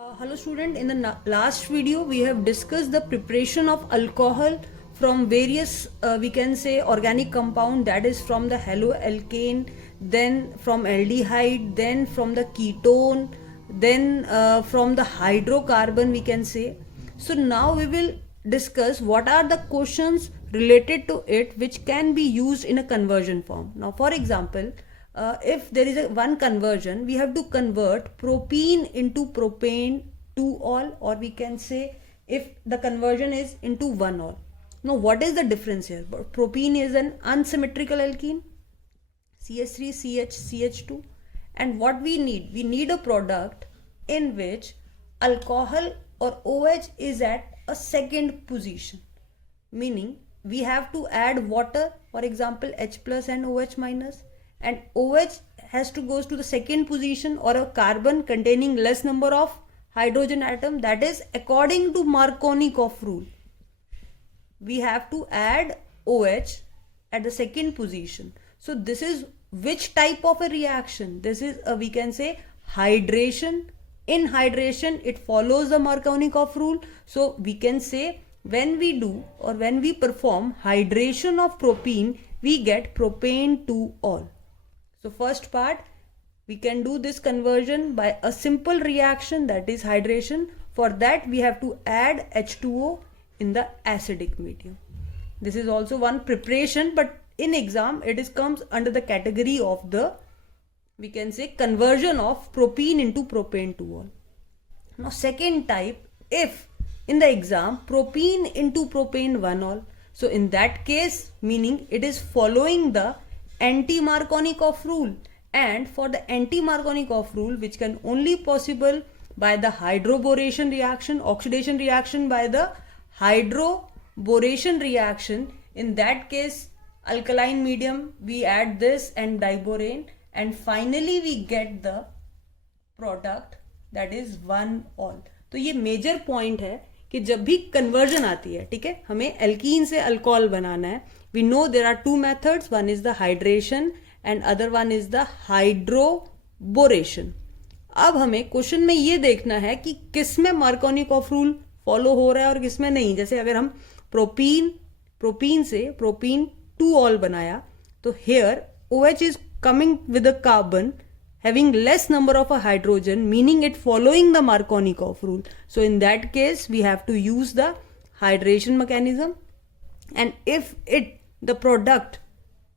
Hello student, in the last video we have discussed the preparation of alcohol from various we can say organic compound, that is from the haloalkane, then from aldehyde, then from the ketone, then from the hydrocarbon we can say. So now we will discuss what are the questions related to it which can be used in a conversion form. Now for example, if there is one conversion, we have to convert propene into propane 2-ol, or we can say if the conversion is into 1-ol. Now what is the difference here? Propene is an unsymmetrical alkene, CH3 CH CH2, and what we need a product in which alcohol or OH is at a second position, meaning we have to add water, for example H plus and OH minus, and OH has to goes to the second position, or a carbon containing less number of hydrogen atom, that is according to Markovnikov rule. We have to add OH at the second position. So this is which type of a reaction? This is we can say hydration. In hydration it follows the Markovnikov rule. So we can say when we do or when we perform hydration of propene, we get propane 2-ol. So first part, we can do this conversion by a simple reaction, that is hydration. For that we have to add H2O in the acidic medium. This is also one preparation, but in exam it comes under the category of the, we can say, conversion of propene into propane 2-ol. Now second type, if in the exam propene into propane 1-ol, so in that case, meaning it is following the anti-Markovnikov rule, and for the anti-Markovnikov rule, which can only possible by the hydroboration reaction, oxidation reaction by the hydroboration reaction, in that case alkaline medium we add this and diborane, and finally we get the product, that is 1-ol. तो ये major point है कि जब भी conversion आती है, ठीक है, हमें एल्कीन से अल्कोहल बनाना है, we know there are two methods, one is the hydration and other one is the hydroboration. अब हमें क्वेश्चन में ये देखना है कि किस में मार्कोनिकॉफ रूल फॉलो हो रहा है और किस में नहीं. जैसे अगर हम प्रोपीन से प्रोपीन 2-ol बनाया, तो here OH is coming with a carbon having less number of a hydrogen, meaning it following the Markovnikov rule. So in that case we have to use the hydration mechanism, and if the product,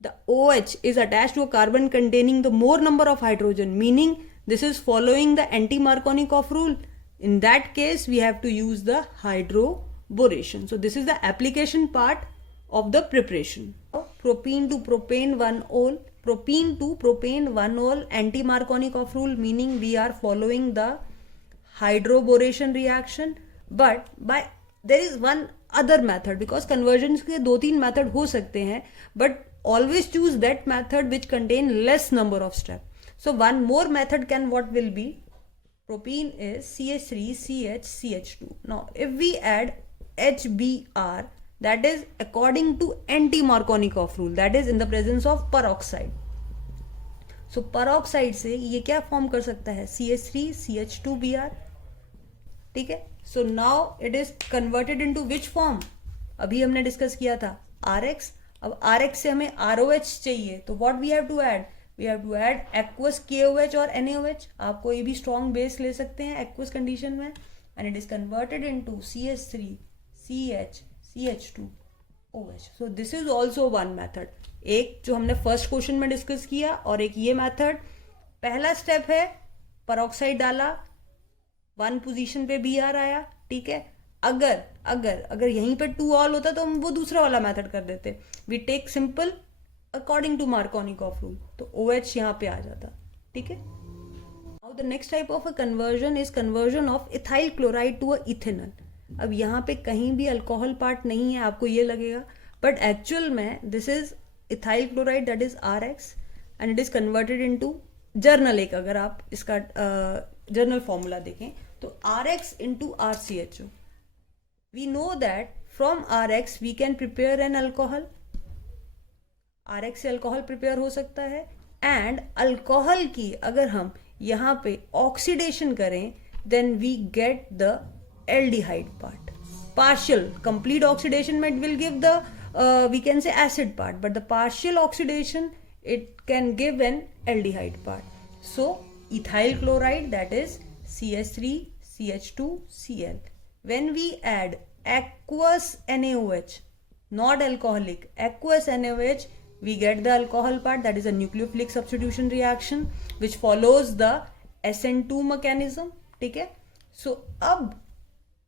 the OH is attached to a carbon containing the more number of hydrogen, meaning this is following the anti-Markovnikov rule, in that case we have to use the hydroboration. So this is the application part of the preparation. Propene to propane 1-ol, propene to propane 1-ol, anti-Markovnikov rule, meaning we are following the hydroboration reaction, but by there is one other method, because conversions के 2-3 method हो सकते हैं, but always choose that method which contain less number of steps. So one more method what will be, propene is CH3 CH CH2. Now if we add HBr, that is according to anti-Markovnikov rule, that is in the presence of peroxide. So peroxide से ये क्या form कर सकता है, CH3 CH2Br, ठीक है. So now it is converted into which form? अभी हमने डिस्कस किया था RX. अब RX से हमें ROH चाहिए, तो what we have to add? We have to add aqueous KOH और NaOH. आप कोई भी strong base ले सकते हैं aqueous condition में, and it is converted into CH3 CH CH2OH. So this is also one method. एक जो हमने फर्स्ट क्वेश्चन में डिस्कस किया, और एक ये मेथड. पहला स्टेप है पेरोक्साइड डाला, 1 पोजीशन पे Br आया, ठीक है. अगर यहीं पे 2-ol होता तो हम वो दूसरा वाला मेथड कर देते. We take simple according to Markovnikov rule, तो OH यहाँ पे आ जाता, ठीक है. Now the next type of a conversion is conversion of ethyl chloride to a ethanol. अब यहाँ पे कहीं भी अल्कोहल पार्ट नहीं है, आपको ये लगेगा, बट एक्चुअल में this is ethyl chloride, that is RX, and it is converted into journal. एक अगर आप इसका जर्नल फॉर्मूला देखें तो RX into RCHO. We know that from RX we can prepare an alcohol. RX से alcohol prepare हो सकता है, एंड अल्कोहल की अगर हम यहाँ पे ऑक्सीडेशन करें then we get the aldehyde part. Partial, complete oxidation will give the we can say acid part, but the partial oxidation it can give an aldehyde part. So ethyl chloride, that is CH3 CH2 Cl. When we add aqueous NaOH, not alcoholic, aqueous NaOH, we get the alcohol part, that is a nucleophilic substitution reaction which follows the SN2 mechanism. ठीक है. So अब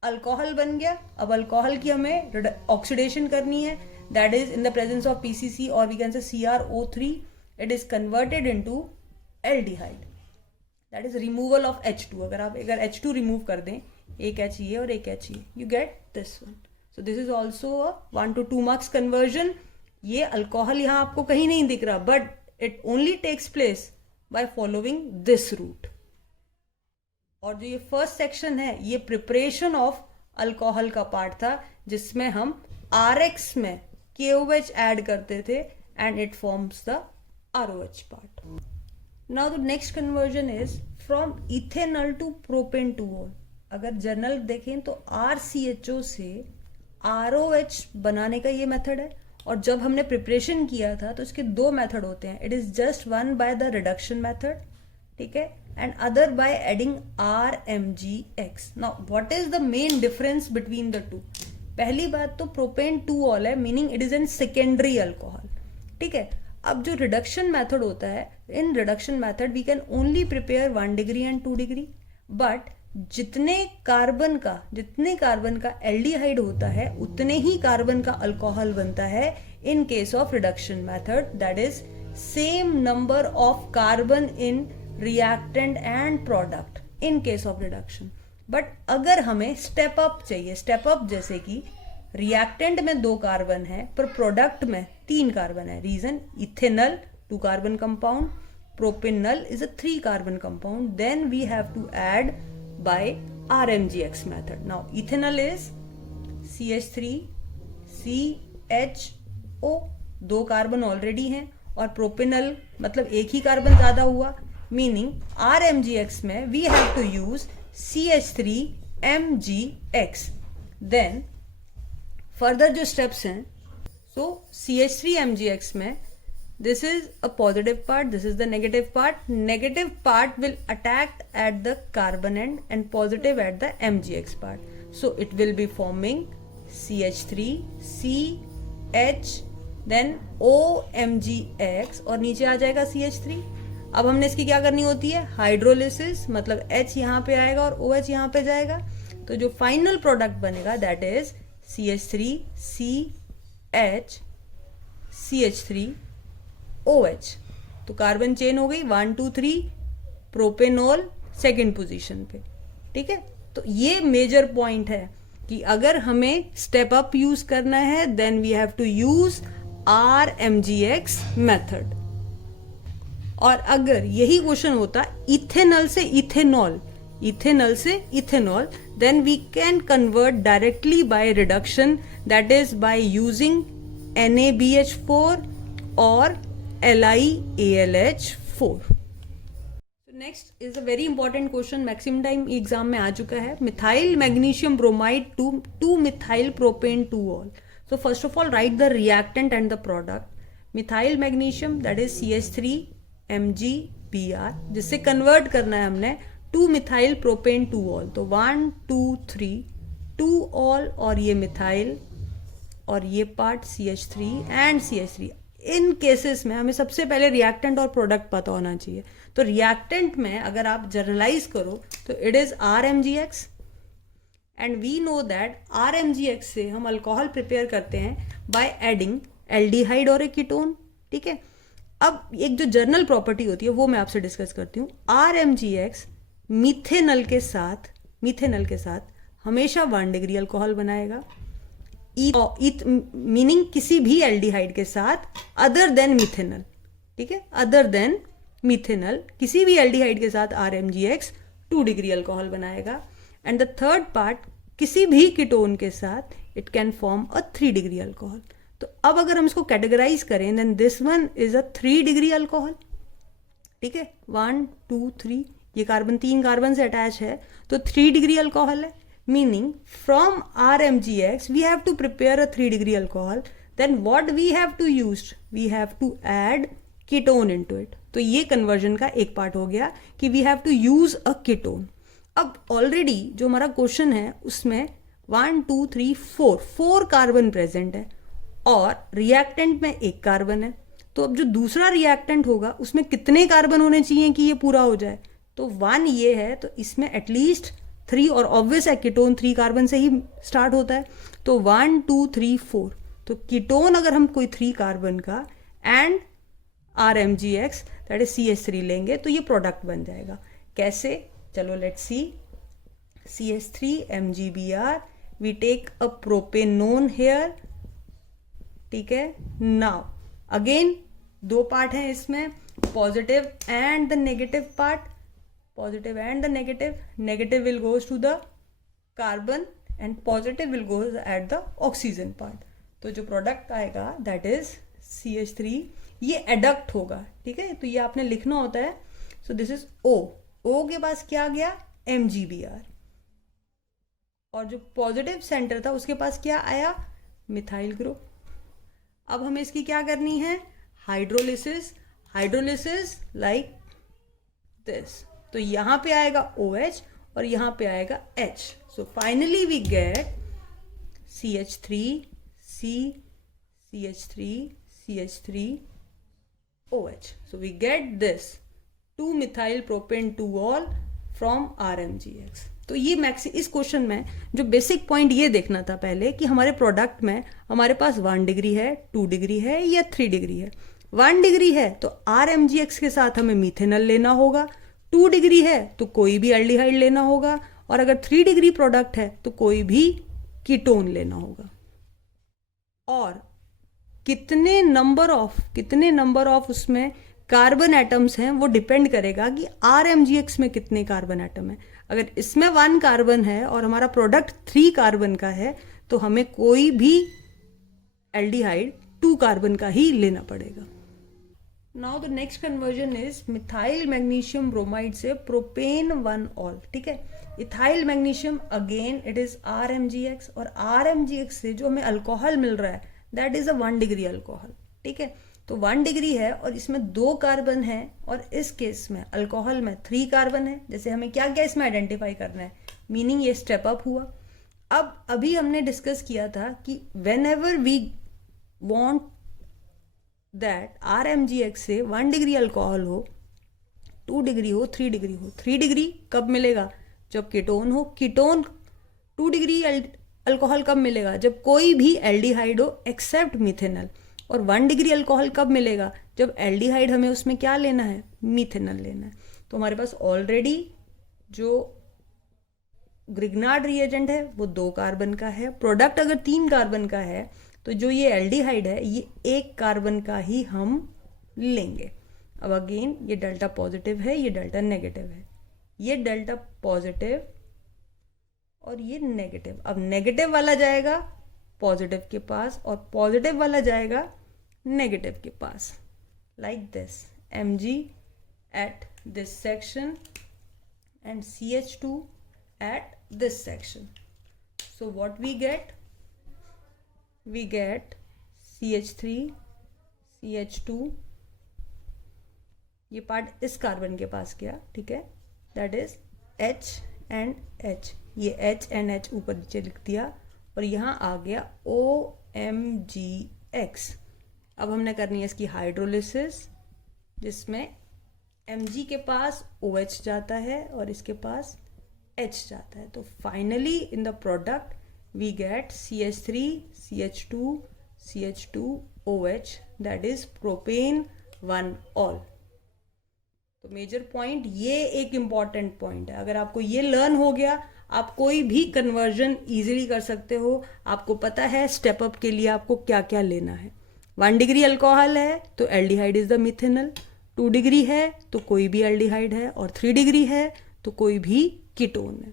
alcohol बन गया. अब alcohol की हमें oxidation करनी है, that is in the presence of PCC or we can say CrO3, it is converted into aldehyde, that is removal of H2. अगर H2 रिमूव कर दें, एक H ये और एक H ये, you get this one. So this is also a 1 to 2 marks conversion. ये alcohol यहाँ आपको कहीं नहीं दिख रहा, but it only takes place by following this route. और जो ये फर्स्ट सेक्शन है, ये प्रिपरेशन ऑफ अल्कोहल का पार्ट था, जिसमें हम RX में KOH ऐड करते थे and it forms the ROH part. Now the next conversion is from ethanol to propane 2-ol. अगर जर्नल देखें तो RCHO से ROH बनाने का ये मेथड है, और जब हमने प्रिपरेशन किया था तो इसके दो मेथड होते हैं. It is just one by the reduction method, ठीक है, and other by adding RMGX. Now what is the main difference between the two? पहली बात तो प्रोपेन 2-ol है, meaning it is an secondary alcohol. ठीक है. अब जो रिडक्शन मेथड होता है, in reduction method we can only prepare 1 degree and 2 degree, but जितने कार्बन का एल्डिहाइड होता है उतने ही कार्बन का अल्कोहल बनता है in case of reduction method. That is same number of carbon in reactant and product in case of reduction. But अगर हमें स्टेप अप चाहिए, स्टेप अप जैसे कि रिएक्टेंट में 2 कार्बन है पर प्रोडक्ट में 3 कार्बन है. Reason, ethanol 2 carbon compound, propanol is a 3 carbon compound. Then we have to add by RMGX method. Now ethanol is CH3 CHO, 2 carbon already हैं, और प्रोपेनॉल मतलब एक ही कार्बन ज्यादा हुआ, मीनिंग RMGX में we have to use CH3 MgX. देन further जो स्टेप्स हैं, सो CH3 MgX में this is a positive part, this is the negative part. Negative part will attack at the carbon end and positive at the MgX part. So it will be forming CH3 CH then OMgX और नीचे आ जाएगा CH3. अब हमने इसकी क्या करनी होती है? हाइड्रोलिसिस, मतलब H यहाँ पे आएगा और OH यहाँ पे जाएगा. तो जो फाइनल प्रोडक्ट बनेगा that is CH3 CH CH3 OH. तो कार्बन चेन हो गई 1 2 3, प्रोपेनॉल सेकेंड पोजीशन पे. ठीक है. तो ये मेजर पॉइंट है कि अगर हमें स्टेप अप यूज करना है then we have to use RMGX method. और अगर यही क्वेश्चन होता इथेनॉल से इथेनॉल, इथेनॉल से ethanol, then we can convert directly by reduction, that is by using NaBH4 और LiAlH4. Next is a very important question, maximum time exam में आ चुका है. Methyl magnesium bromide to methyl propane 2-ol. So first of all write the reactant and the product. Methyl magnesium that is CH3 MgBr, जिससे convert करना है हमने 2 methyl propane 2-ol. तो 1 2 3 2-ol और ये मिथाइल और ये part CH3 and CH3. In cases में हमें सबसे पहले रिएक्टेंट और प्रोडक्ट पता होना चाहिए. तो रिएक्टेंट में अगर आप जर्नलाइज करो तो it is RMGX, and we know that RMGX से हम अल्कोहल प्रिपेयर करते हैं बाय एडिंग एल्डिहाइड और एक कीटोन. ठीक है. अब एक जो जर्नल प्रॉपर्टी होती है वो मैं आपसे डिस्कस करती हूँ. RMGX मिथेनॉल के साथ हमेशा 1 डिग्री अल्कोहल बनाएगा, मीनिंग किसी भी एल्डिहाइड के साथ अदर देन मिथेनॉल. ठीक है. अदर देन मिथेनॉल किसी भी एल्डिहाइड के साथ RMGX 2 डिग्री अल्कोहल बनाएगा. एंड द थर्ड पार्ट, किसी भी कीटोन के साथ it can form a 3 degree alcohol. तो अब अगर हम इसको कैटेगराइज करें then this one is a 3 degree alcohol. ठीक है. 1 2 3, ये कार्बन 3 कार्बन से अटैच है तो 3 डिग्री अल्कोहल है, meaning from RMgX we have to prepare a 3 degree alcohol, then what we have to use, we have to add ketone into it. तो ये conversion का एक पार्ट हो गया कि we have to use a ketone. अब already जो हमारा क्वेश्चन है उसमें 1 2 3 4 कार्बन प्रेजेंट है और रिएक्टेंट में 1 कार्बन है। तो अब जो दूसरा रिएक्टेंट होगा उसमें कितने कार्बन होने चाहिए कि ये पूरा हो जाए, तो 1 ये है तो इसमें एटलीस्ट 3, और ऑब्वियस है कीटोन 3 कार्बन से ही स्टार्ट होता है, तो 1 2 3 4। तो कीटोन अगर हम कोई 3 कार्बन का and RMgX that is CH3 लेंगे तो ये प्रोडक्ट बन जाएगा। कैसे, चलो let's see. CH3 MgBr, we take a propanone here, ठीक है। नाउ अगेन 2 पार्ट हैं इसमें, positive and the negative part. Positive and the negative will goes to the carbon and positive will goes at the oxygen part. तो जो product आएगा that is CH3, ये adduct होगा, ठीक है। तो ये आपने लिखना होता है। सो दिस इज O के पास क्या गया, MgBr, और जो पॉजिटिव सेंटर था उसके पास क्या आया, मिथाइल ग्रुप। अब हमें इसकी क्या करनी है, हाइड्रोलिसिस लाइक दिस। तो यहां पे आएगा OH और यहां पे आएगा H। So finally we get CH3 C CH3 CH3 OH। So we get this 2-methyl propane 2-ol from RMgX। तो ये इस क्वेश्चन में जो बेसिक पॉइंट ये देखना था पहले कि हमारे प्रोडक्ट में हमारे पास 1 डिग्री है, 2 डिग्री है या 3 डिग्री है। 1 डिग्री है तो RMgX के साथ हमें मिथेनॉल लेना होगा, 2 डिग्री है तो कोई भी एल्डिहाइड लेना होगा, और अगर 3 डिग्री प्रोडक्ट है तो कोई भी कीटोन लेना होगा। और कितने नंबर ऑफ उसमें कार्बन एटम्स हैं वो डिपेंड करेगा कि RMgX में कितने कार्बन एटम है। अगर इसमें 1 कार्बन है और हमारा प्रोडक्ट 3 कार्बन का है तो हमें कोई भी एल्डिहाइड 2 कार्बन का ही लेना पड़ेगा। Now the next conversion is methyl magnesium bromide से प्रोपेन 1-ol, ठीक है। Ethyl magnesium again it is RMgX, और RMgX से जो हमें अल्कोहल मिल रहा है that is a 1 degree alcohol, ठीक है। तो 1 डिग्री है और इसमें 2 कार्बन है, और इस केस में अल्कोहल में 3 कार्बन है। जैसे हमें क्या क्या इसमें आइडेंटिफाई करना है, मीनिंग ये स्टेप अप हुआ। अब अभी हमने डिस्कस किया था कि whenever we want that RMgX से 1 डिग्री अल्कोहल हो, 2 डिग्री हो, 3 डिग्री हो। 3 डिग्री कब मिलेगा, जब कीटोन हो। कीटोन 2 डिग्री अल्कोहल कब मिलेगा, जब कोई भी एल्डिहाइड हो एक्सेप्ट मिथेनॉल। और 1 डिग्री अल्कोहल कब मिलेगा, जब एल्डिहाइड हमें उसमें क्या लेना है, मिथेनॉल लेना है। तो हमारे पास ऑलरेडी जो ग्रिग्नार्ड रिएजेंट है वो 2 कार्बन का है। प्रोडक्ट अगर 3 कार्बन का है तो जो ये एल्डिहाइड है ये 1 कार्बन का ही हम लेंगे। अब अगेन ये डेल्टा पॉजिटिव है, ये डेल्टा नेगेटिव है, ये डेल्टा पॉजिटिव और ये नेगेटिव। अब नेगेटिव वाला जाएगा पॉजिटिव के पास और पॉजिटिव वाला जाएगा नेगेटिव के पास, like this. Mg at this section and CH2 at this section. So what we get? We get CH3 CH2, ये पार्ट इस कार्बन के पास गया, ठीक है, that is H and H। ये H and H ऊपर नीचे लिख दिया और यहाँ आ गया OMgX। अब हमने करनी है इसकी हाइड्रोलिसिस, जिसमें Mg के पास OH जाता है और इसके पास H जाता है। तो finally in the product we get CH3 CH2 CH2 OH, that is propane 1-ol। तो मेजर पॉइंट ये एक इंपॉर्टेंट पॉइंट है। अगर आपको ये लर्न हो गया आप कोई भी कन्वर्जन इजीली कर सकते हो। आपको पता है स्टेप अप के लिए आपको क्या क्या लेना है। 1 डिग्री अल्कोहल है तो aldehyde is the methanol, 2 degree है तो कोई भी एल्डिहाइड है, और 3 डिग्री है तो कोई भी कीटोन है।